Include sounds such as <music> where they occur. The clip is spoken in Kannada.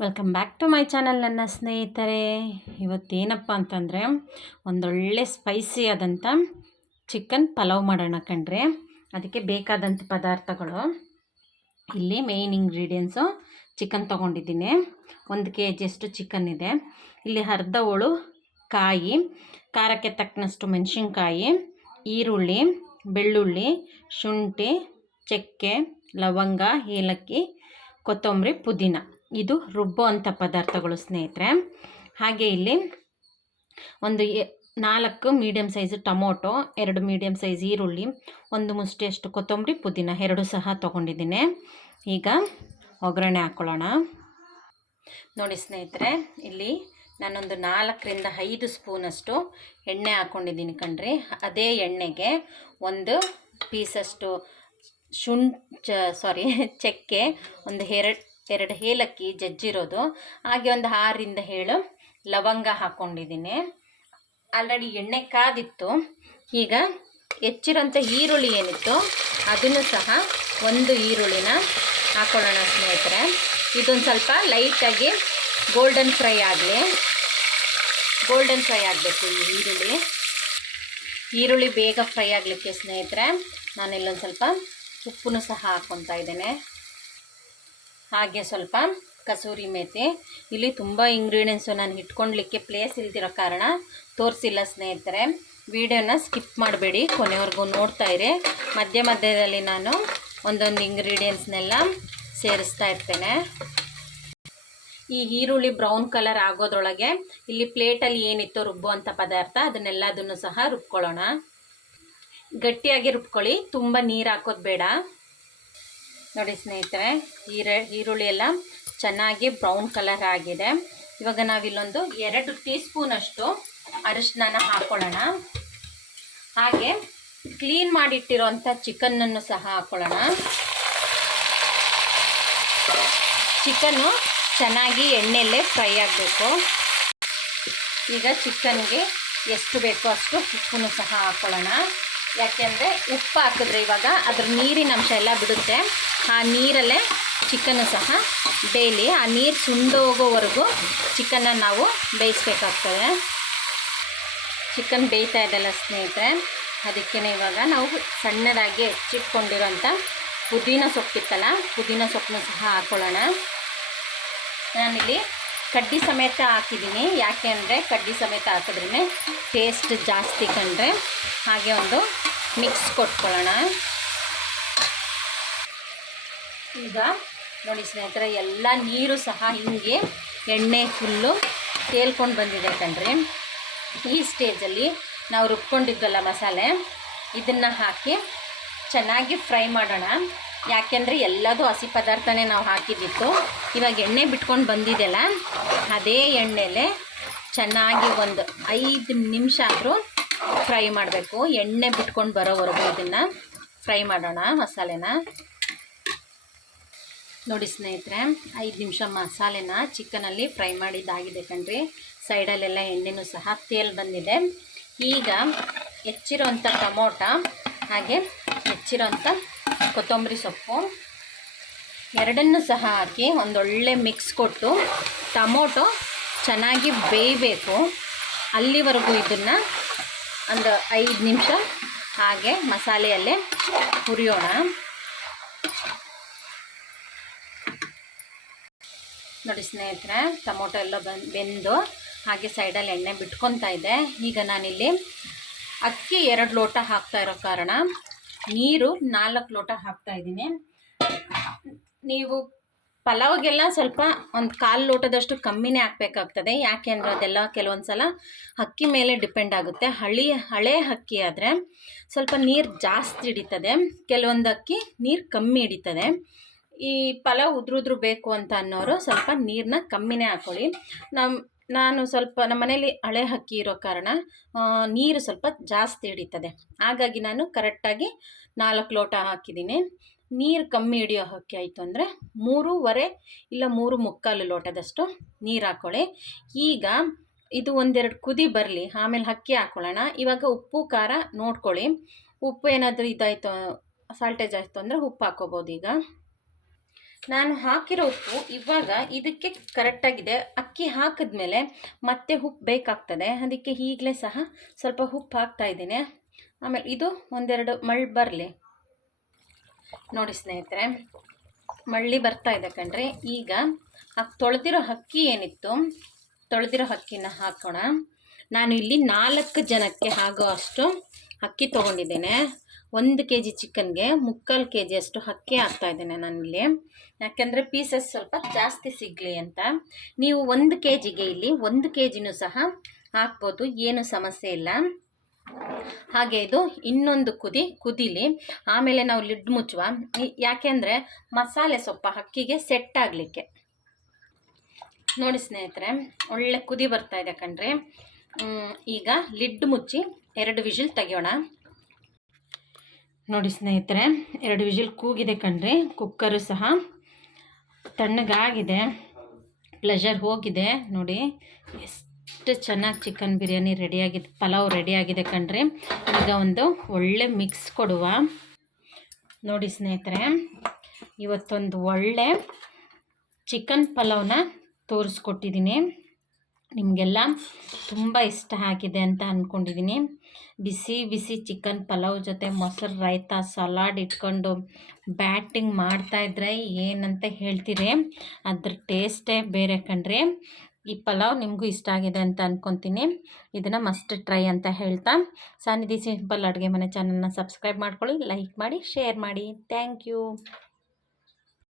Welcome back to my channel ನನ್ನ ಸ್ನೇಹಿತರೆ. ಇವತ್ತೇನಪ್ಪ ಅಂತಂದರೆ, ಒಂದೊಳ್ಳೆ ಸ್ಪೈಸಿ ಆದಂಥ ಚಿಕನ್ ಪಲಾವ್ ಮಾಡೋಣ ಕಣ್ರಿ. ಅದಕ್ಕೆ ಬೇಕಾದಂಥ ಪದಾರ್ಥಗಳು. ಇಲ್ಲಿ ಮೇಯ್ನ್ ಇಂಗ್ರೀಡಿಯೆಂಟ್ಸು ಚಿಕನ್ ತೊಗೊಂಡಿದ್ದೀನಿ. ಒಂದು ಕೆ ಜಿಯಷ್ಟು ಚಿಕನ್ ಇದೆ. ಇಲ್ಲಿ ಅರ್ಧ ಹೋಳು ಕಾಯಿ, ಖಾರಕ್ಕೆ ತಕ್ಕನಷ್ಟು ಮೆಣಸಿನ್ಕಾಯಿ, ಈರುಳ್ಳಿ, ಬೆಳ್ಳುಳ್ಳಿ, ಶುಂಠಿ, ಚಕ್ಕೆ, ಲವಂಗ, ಏಲಕ್ಕಿ, ಕೊತ್ತಂಬರಿ, ಪುದೀನ. ಇದು ರುಬ್ಬೋ ಅಂಥ ಪದಾರ್ಥಗಳು, ಸ್ನೇಹಿತರೆ. ಹಾಗೆ ಇಲ್ಲಿ ಒಂದು ನಾಲ್ಕು ಮೀಡಿಯಮ್ ಸೈಜ್ ಟೊಮೊಟೊ, ಎರಡು ಮೀಡಿಯಮ್ ಸೈಜ್ ಈರುಳ್ಳಿ, ಒಂದು ಮುಷ್ಟಿಯಷ್ಟು ಕೊತ್ತಂಬರಿ, ಪುದೀನ ಎರಡು ಸಹ ತೊಗೊಂಡಿದ್ದೀನಿ. ಈಗ ಒಗ್ಗರಣೆ ಹಾಕ್ಕೊಳ್ಳೋಣ ನೋಡಿ ಸ್ನೇಹಿತರೆ, ಇಲ್ಲಿ ನಾನೊಂದು ನಾಲ್ಕರಿಂದ ಐದು ಸ್ಪೂನಷ್ಟು ಎಣ್ಣೆ ಹಾಕ್ಕೊಂಡಿದ್ದೀನಿ ಕಣ್ರಿ. ಅದೇ ಎಣ್ಣೆಗೆ ಒಂದು ಪೀಸಷ್ಟು ಶುಂಠ ಸಾರಿ <laughs> ಚಕ್ಕೆ, ಒಂದು ಎರಡು ಎರಡು ಏಲಕ್ಕಿ ಜಜ್ಜಿರೋದು. ಹಾಗೆ ಒಂದು ಆರಿಂದ ಹೇಳು ಲವಂಗ ಹಾಕ್ಕೊಂಡಿದ್ದೀನಿ ಆಲ್ರೆಡಿ ಎಣ್ಣೆ ಕಾದಿತ್ತು. ಈಗ ಹೆಚ್ಚಿರೋಂಥ ಈರುಳ್ಳಿ ಏನಿತ್ತು ಅದನ್ನು ಸಹ ಒಂದು ಈರುಳ್ಳಿನ ಹಾಕೊಳ್ಳೋಣ ಸ್ನೇಹಿತರೆ. ಇದೊಂದು ಸ್ವಲ್ಪ ಲೈಟಾಗಿ ಗೋಲ್ಡನ್ ಫ್ರೈ ಆಗಲಿ. ಗೋಲ್ಡನ್ ಫ್ರೈ ಆಗಬೇಕು ಈ ಈರುಳ್ಳಿ. ಈರುಳ್ಳಿ ಬೇಗ ಫ್ರೈ ಆಗಲಿಕ್ಕೆ ಸ್ನೇಹಿತರೆ, ನಾನಿಲ್ಲೊಂದು ಸ್ವಲ್ಪ ಉಪ್ಪನ್ನು ಸಹ ಹಾಕ್ಕೊತಾ ಇದ್ದೇನೆ. ಹಾಗೆ ಸ್ವಲ್ಪ ಕಸೂರಿ ಮೇಥಿ ಇಲ್ಲಿ ತುಂಬ ಇಂಗ್ರೀಡಿಯೆಂಟ್ಸು ನಾನು ಇಟ್ಕೊಳ್ಲಿಕ್ಕೆ ಪ್ಲೇಸ್ ಇಲ್ದಿರೋ ಕಾರಣ ತೋರಿಸಿಲ್ಲ ಸ್ನೇಹಿತರೆ. ವಿಡಿಯೋನ ಸ್ಕಿಪ್ ಮಾಡಬೇಡಿ, ಕೊನೆವರೆಗೂ ನೋಡ್ತಾ ಇರಿ. ಮಧ್ಯ ಮಧ್ಯದಲ್ಲಿ ನಾನು ಒಂದೊಂದು ಇಂಗ್ರೀಡಿಯೆಂಟ್ಸ್ನೆಲ್ಲ ಸೇರಿಸ್ತಾ ಇರ್ತೇನೆ. ಈ ಈರುಳ್ಳಿ ಬ್ರೌನ್ ಕಲರ್ ಆಗೋದ್ರೊಳಗೆ ಇಲ್ಲಿ ಪ್ಲೇಟಲ್ಲಿ ಏನಿತ್ತು ರುಬ್ಬುವಂಥ ಪದಾರ್ಥ, ಅದನ್ನೆಲ್ಲದನ್ನು ಸಹ ರುಬ್ಕೊಳ್ಳೋಣ. ಗಟ್ಟಿಯಾಗಿ ರುಬ್ಕೊಳ್ಳಿ, ತುಂಬ ನೀರು ಹಾಕೋದು ಬೇಡ. ನೋಡಿ ಸ್ನೇಹಿತರೆ ಈರ ಈರುಳ್ಳಿ ಎಲ್ಲ ಚೆನ್ನಾಗಿ ಬ್ರೌನ್ ಕಲರ್ ಆಗಿದೆ. ಇವಾಗ ನಾವಿಲ್ಲೊಂದು ಎರಡು ಟೀ ಸ್ಪೂನಷ್ಟು ಅರಿಶಿನ ಹಾಕೊಳ್ಳೋಣ. ಹಾಗೆ ಕ್ಲೀನ್ ಮಾಡಿಟ್ಟಿರೋಂಥ ಚಿಕನ್ನನ್ನು ಸಹ ಹಾಕ್ಕೊಳ್ಳೋಣ ಚಿಕನ್ನು ಚೆನ್ನಾಗಿ ಎಣ್ಣೆಯಲ್ಲೇ ಫ್ರೈ ಆಗಬೇಕು. ಈಗ ಚಿಕನ್ಗೆ ಎಷ್ಟು ಬೇಕೋ ಅಷ್ಟು ಉಪ್ಪನ್ನು ಸಹ ಹಾಕ್ಕೊಳ್ಳೋಣ ಯಾಕೆಂದರೆ ಉಪ್ಪು ಹಾಕಿದ್ರೆ ಇವಾಗ ಅದ್ರ ನೀರಿನ ಅಂಶ ಎಲ್ಲ ಬಿಡುತ್ತೆ. ಆ ನೀರಲ್ಲೇ ಚಿಕನ್ನು ಸಹ ಬೇಯಲಿ. ಆ ನೀರು ಸುಂಡೋಗೋವರೆಗೂ ಚಿಕನ್ನ ನಾವು ಬೇಯಿಸ್ಬೇಕಾಗ್ತದೆ. ಚಿಕನ್ ಬೇಯ್ತಾ ಇದೆಲ್ಲ ಸ್ನೇಹಿತರೆ ಅದಕ್ಕೇ ಇವಾಗ ನಾವು ಸಣ್ಣದಾಗಿ ಹೆಚ್ಚಿಟ್ಕೊಂಡಿರೋಂಥ ಪುದೀನ ಸೊಪ್ಪಿತ್ತಲ್ಲ, ಪುದೀನ ಸೊಪ್ಪನ್ನು ಸಹ ಹಾಕ್ಕೊಳ್ಳೋಣ ನಾನಿಲ್ಲಿ ಕಡ್ಡಿ ಸಮೇತ ಹಾಕಿದ್ದೀನಿ. ಯಾಕೆ ಅಂದರೆ ಕಡ್ಡಿ ಸಮೇತ ಹಾಕಿದ್ರೇ ಟೇಸ್ಟ್ ಜಾಸ್ತಿ ಕಂಡ್ರೆ ಹಾಗೆ ಒಂದು ಮಿಕ್ಸ್ ಕೊಟ್ಕೊಳ್ಳೋಣ. ಈಗ ನೋಡಿ ಸ್ನೇಹಿತರೆ, ಎಲ್ಲ ನೀರು ಸಹ ಹಿಂಗೆ ಎಣ್ಣೆ ಫುಲ್ಲು ತೇಲ್ಕೊಂಡು ಬಂದಿದೆ ಕಣ್ರಿ. ಈ ಸ್ಟೇಜಲ್ಲಿ ನಾವು ರುಬ್ಕೊಂಡಿದ್ವಲ್ಲ ಮಸಾಲೆ, ಇದನ್ನು ಹಾಕಿ ಚೆನ್ನಾಗಿ ಫ್ರೈ ಮಾಡೋಣ. ಯಾಕೆಂದರೆ ಎಲ್ಲದೂ ಹಸಿ ಪದಾರ್ಥನೇ ನಾವು ಹಾಕಿದ್ದಿತ್ತು ಇವಾಗ ಎಣ್ಣೆ ಬಿಟ್ಕೊಂಡು ಬಂದಿದ್ದೆಲ್ಲ ಅದೇ ಎಣ್ಣೆಲೆ ಚೆನ್ನಾಗಿ ಒಂದು ಐದು ನಿಮಿಷ ಆದರೂ ಫ್ರೈ ಮಾಡಬೇಕು. ಎಣ್ಣೆ ಬಿಟ್ಕೊಂಡು ಬರೋವರೆಗೂ ಇದನ್ನು ಫ್ರೈ ಮಾಡೋಣ ಮಸಾಲೆನ. ನೋಡಿ ಸ್ನೇಹಿತರೆ, ಐದು ನಿಮಿಷ ಮಸಾಲೆನ ಚಿಕನಲ್ಲಿ ಫ್ರೈ ಮಾಡಿದ್ದಾಗಿದೆ ಕಣ್ರಿ. ಸೈಡಲ್ಲೆಲ್ಲ ಎಣ್ಣೆನೂ ಸಹ ತೇಲ್ ಬಂದಿದೆ. ಈಗ ಹೆಚ್ಚಿರೋಂಥ ಟೊಮೊಟ ಹಾಗೆ ಹೆಚ್ಚಿರೋಂಥ ಕೊತ್ತಂಬರಿ ಸೊಪ್ಪು. ಎರಡನ್ನು ಸಹ ಹಾಕಿ ಒಂದೊಳ್ಳೆ ಮಿಕ್ಸ್ ಕೊಟ್ಟು ಟೊಮೊಟೊ ಚೆನ್ನಾಗಿ ಬೇಯಬೇಕು. ಅಲ್ಲಿವರೆಗೂ ಇದನ್ನು ಒಂದು ಐದು ನಿಮಿಷ ಹಾಗೆ ಮಸಾಲೆಯಲ್ಲೇ ಹುರಿಯೋಣ. ನೋಡಿ ಸ್ನೇಹಿತರೆ, ಟೊಮೊಟೊ ಎಲ್ಲ ಬಂದು ಹಾಗೆ ಸೈಡಲ್ಲಿ ಎಣ್ಣೆ ಬಿಟ್ಕೊತಾ ಇದೆ. ಈಗ ನಾನಿಲ್ಲಿ ಅಕ್ಕಿ ಎರಡು ಲೋಟ ಹಾಕ್ತಾ ಇರೋ ಕಾರಣ ನೀರು ನಾಲ್ಕು ಲೋಟ ಹಾಕ್ತಾ ಇದ್ದೀನಿ. ನೀವು ಪಲಾವ್ಗೆಲ್ಲ ಸ್ವಲ್ಪ ಒಂದು ಕಾಲು ಲೋಟದಷ್ಟು ಕಮ್ಮಿನೇ ಹಾಕ್ಬೇಕಾಗ್ತದೆ. ಯಾಕೆ ಅಂದರೆ ಅದೆಲ್ಲ ಕೆಲವೊಂದು ಸಲ ಅಕ್ಕಿ ಮೇಲೆ ಡಿಪೆಂಡ್ ಆಗುತ್ತೆ. ಹಳಿ, ಹಳೆ ಅಕ್ಕಿ ಆದರೆ ಸ್ವಲ್ಪ ನೀರು ಜಾಸ್ತಿ ಹಿಡಿತದೆ. ಕೆಲವೊಂದು ಅಕ್ಕಿ ನೀರು ಕಮ್ಮಿ ಹಿಡಿತದೆ. ಈ ಪಲಾವ್ ಉದ್ರುದ್ರು ಬೇಕು ಅಂತ ಅನ್ನೋರು ಸ್ವಲ್ಪ ನೀರನ್ನ ಕಮ್ಮಿನೇ ಹಾಕ್ಕೊಳ್ಳಿ ನಮ್ಮ ನಾನು ಸ್ವಲ್ಪ ನಮ್ಮ ಮನೇಲಿ ಹಳೆ ಹಕ್ಕಿ ಇರೋ ಕಾರಣ ನೀರು ಸ್ವಲ್ಪ ಜಾಸ್ತಿ ಹಿಡಿತದೆ. ಹಾಗಾಗಿ ನಾನು ಕರೆಕ್ಟಾಗಿ ನಾಲ್ಕು ಲೋಟ ಹಾಕಿದ್ದೀನಿ. ನೀರು ಕಮ್ಮಿ ಹಿಡಿಯೋ ಹಕ್ಕಿ ಆಯಿತು ಅಂದರೆ ಮೂರುವರೆ ಇಲ್ಲ ಮೂರು ಮುಕ್ಕಾಲು ಲೋಟದಷ್ಟು ನೀರು ಹಾಕ್ಕೊಳ್ಳಿ ಈಗ ಇದು ಒಂದೆರಡು ಕುದಿ ಬರಲಿ, ಆಮೇಲೆ ಅಕ್ಕಿ ಹಾಕ್ಕೊಳ್ಳೋಣ ಇವಾಗ ಉಪ್ಪು, ಖಾರ ನೋಡ್ಕೊಳ್ಳಿ. ಉಪ್ಪು ಏನಾದರೂ ಇದಾಯಿತು, ಸಾಲ್ಟೇಜ್ ಆಯಿತು ಅಂದರೆ ಉಪ್ಪು ಹಾಕ್ಕೋಬೋದು ಈಗ. ನಾನು ಹಾಕಿರೋ ಉಪ್ಪು ಇವಾಗ ಇದಕ್ಕೆ ಕರೆಕ್ಟಾಗಿದೆ ಅಕ್ಕಿ ಹಾಕಿದ್ಮೇಲೆ ಮತ್ತೆ ಉಪ್ಪು ಬೇಕಾಗ್ತದೆ. ಅದಕ್ಕೆ ಈಗಲೇ ಸಹ ಸ್ವಲ್ಪ ಉಪ್ಪು ಹಾಕ್ತಾ ಇದ್ದೀನಿ. ಆಮೇಲೆ ಇದು ಒಂದೆರಡು ಮಳ್ ಬರಲಿ. ನೋಡಿ ಸ್ನೇಹಿತರೆ, ಮಳ್ಳಿ ಬರ್ತಾ ಇದೆ ಕಣ್ರಿ. ಈಗ ತೊಳೆದಿರೋ ಅಕ್ಕಿ ಏನಿತ್ತು? ತೊಳೆದಿರೋ ಅಕ್ಕಿನ ಹಾಕೋಣ. ನಾನು ಇಲ್ಲಿ ನಾಲ್ಕು ಜನಕ್ಕೆ ಆಗೋ ಅಷ್ಟು ಅಕ್ಕಿ ತೊಗೊಂಡಿದ್ದೇನೆ. ಒಂದು ಕೆ ಜಿ ಚಿಕನ್ಗೆ ಮುಕ್ಕಾಲು ಕೆ ಜಿ ಅಷ್ಟು ಅಕ್ಕಿ ಹಾಕ್ತಾ ಇದ್ದೇನೆ ನಾನಿಲ್ಲಿ. ಯಾಕೆಂದರೆ ಪೀಸಸ್ ಸ್ವಲ್ಪ ಜಾಸ್ತಿ ಸಿಗಲಿ ಅಂತ. ನೀವು ಒಂದು ಕೆ ಜಿಗೆ ಇಲ್ಲಿ ಒಂದು ಕೆ ಜಿನೂ ಸಹ ಹಾಕ್ಬೋದು, ಏನು ಸಮಸ್ಯೆ ಇಲ್ಲ. ಹಾಗೆ ಇದು ಇನ್ನೊಂದು ಕುದಿ, ಕುದಿಲಿ. ಆಮೇಲೆ ನಾವು ಲಿಡ್ ಮುಚ್ಚುವ. ಯಾಕೆಂದರೆ ಮಸಾಲೆ ಸ್ವಲ್ಪ ಅಕ್ಕಿಗೆ ಸೆಟ್ ಆಗಲಿಕ್ಕೆ. ನೋಡಿ ಸ್ನೇಹಿತರೆ, ಒಳ್ಳೆ ಕುದಿ ಬರ್ತಾ ಇದೆ ಕಣ್ರಿ. ಈಗ ಲಿಡ್ ಮುಚ್ಚಿ ಎರಡು ವಿಜಿಲ್ ತೆಗಿಯೋಣ. ನೋಡಿ ಸ್ನೇಹಿತರೆ, ಎರಡು ವಿಜಿಲ್ ಕೂಗಿದೆ ಕಣ್ರಿ, ಕುಕ್ಕರು ಸಹ ತಣ್ಣಗಾಗಿದೆ ಪ್ಲೆಷರ್ ಹೋಗಿದೆ. ನೋಡಿ, ಎಷ್ಟು ಚೆನ್ನಾಗಿ ಚಿಕನ್ ಬಿರಿಯಾನಿ ರೆಡಿಯಾಗಿದೆ ಪಲಾವ್ ರೆಡಿಯಾಗಿದೆ ಕಣ್ರಿ. ಈಗ ಒಂದು ಒಳ್ಳೆ ಮಿಕ್ಸ್ ಕೊಡುವ. ನೋಡಿ ಸ್ನೇಹಿತರೆ, ಇವತ್ತೊಂದು ಒಳ್ಳೆ ಚಿಕನ್ ಪಲಾವ್ನ ತೋರಿಸ್ಕೊಟ್ಟಿದ್ದೀನಿ. ನಿಮಗೆಲ್ಲ ತುಂಬ ಇಷ್ಟ ಆಗಿದೆ ಅಂತ ಅಂದ್ಕೊಂಡಿದ್ದೀನಿ ಬಿಸಿ ಬಿಸಿ ಚಿಕನ್ ಪಲಾವ್ ಜೊತೆ ಮೊಸರು, ರೈತ, ಸಲಾಡ್ ಇಟ್ಕೊಂಡು ಬ್ಯಾಟಿಂಗ್ ಮಾಡ್ತಾಯಿದ್ರೆ ಏನಂತ ಹೇಳ್ತೀರಿ? ಅದ್ರ ಟೇಸ್ಟೇ ಬೇರೆ ಕಣ್ರಿ. ಈ ಪಲಾವ್ ನಿಮಗೂ ಇಷ್ಟ ಆಗಿದೆ ಅಂತ ಅಂದ್ಕೊತೀನಿ ಇದನ್ನು ಮಸ್ಟ್ ಟ್ರೈ ಅಂತ ಹೇಳ್ತಾ. ಸಾನಿಧಿ ಸಿಂಪಲ್ ಅಡುಗೆ ಮನೆ ಚಾನಲ್ನ ಸಬ್ಸ್ಕ್ರೈಬ್ ಮಾಡ್ಕೊಳ್ಳಿ, ಲೈಕ್ ಮಾಡಿ, ಶೇರ್ ಮಾಡಿ. Thank you.